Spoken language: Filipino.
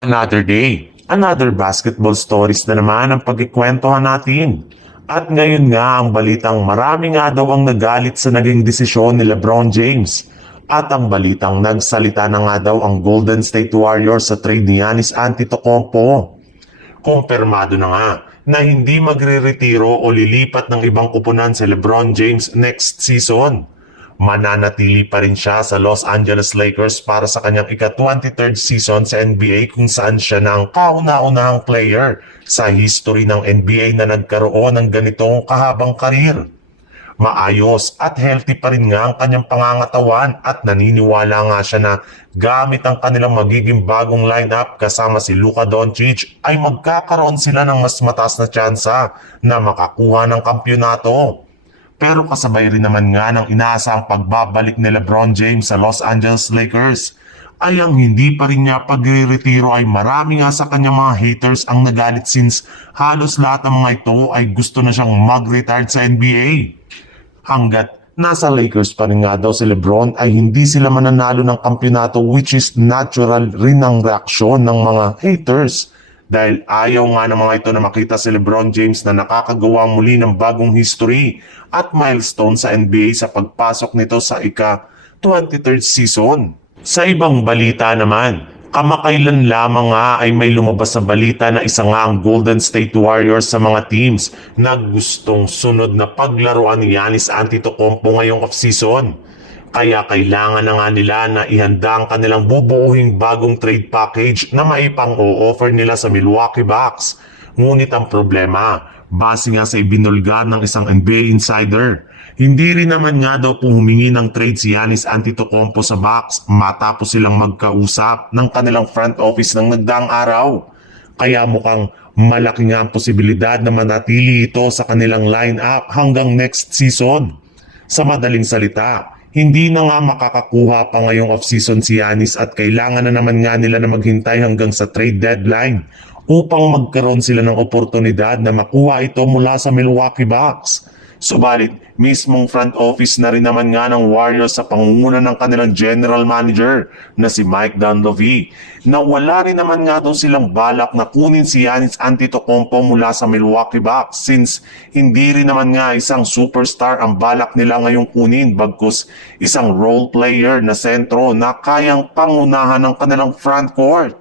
Another day, another basketball stories na naman ang pagkikwentuhan natin. At ngayon nga ang balitang marami nga daw ang nagalit sa naging desisyon ni LeBron James. At ang balitang nagsalita na nga daw ang Golden State Warriors sa trade ni Giannis Antetokounmpo. Kumpirmado na nga na hindi magre-retiro o lilipat ng ibang kupunan si LeBron James next season. Mananatili pa rin siya sa Los Angeles Lakers para sa kanyang ika-23rd season sa NBA kung saan siya na ang kauna-unahang player sa history ng NBA na nagkaroon ng ganitong kahabang karir. Maayos at healthy pa rin nga ang kanyang pangangatawan at naniniwala nga siya na gamit ang kanilang magiging bagong lineup kasama si Luka Doncic ay magkakaroon sila ng mas mataas na tsansa na makakuha ng kampyonato. Pero kasabay rin naman nga ng inaasang pagbabalik ni LeBron James sa Los Angeles Lakers ay ang hindi pa rin niya pagre-retiro ay marami nga sa kanyang mga haters ang nagalit since halos lahat ng mga ito ay gusto na siyang mag-retire sa NBA. Hanggat nasa Lakers pa rin nga daw si LeBron ay hindi sila mananalo ng kampyonato which is natural rin ang reaksyon ng mga haters. Dahil ayaw nga ng mga ito na makita si LeBron James na nakakagawa muli ng bagong history at milestone sa NBA sa pagpasok nito sa ika-23rd season. Sa ibang balita naman, kamakailan lamang nga ay may lumabas sa balita na isa nga ang Golden State Warriors sa mga teams na gustong sunod na paglaruan ni Giannis Antetokounmpo ngayong off-season. Kaya kailangan na nga nila na ihanda ang kanilang bubuuhing bagong trade package na maipang o-offer nila sa Milwaukee Bucks. Ngunit ang problema, base nga sa ibinulgar ng isang NBA insider, hindi rin naman nga daw kung humingi ng trade si Giannis Antetokounmpo sa Bucks matapos silang magkausap ng kanilang front office ng nagdaang araw. Kaya mukhang malaki nga ang posibilidad na manatili ito sa kanilang lineup hanggang next season. Sa madaling salita, hindi na nga makakakuha pa ngayong off-season si Giannis at kailangan na naman nga nila na maghintay hanggang sa trade deadline upang magkaroon sila ng oportunidad na makuha ito mula sa Milwaukee Bucks. Subalit, mismong front office na rin naman nga ng Warriors sa pangunguna ng kanilang general manager na si Mike Dunleavy na wala rin naman nga daw silang balak na kunin si Giannis Antetokounmpo mula sa Milwaukee Bucks since hindi rin naman nga isang superstar ang balak nila ngayong kunin bagkus isang role player na sentro na kayang pangunahan ng kanilang front court.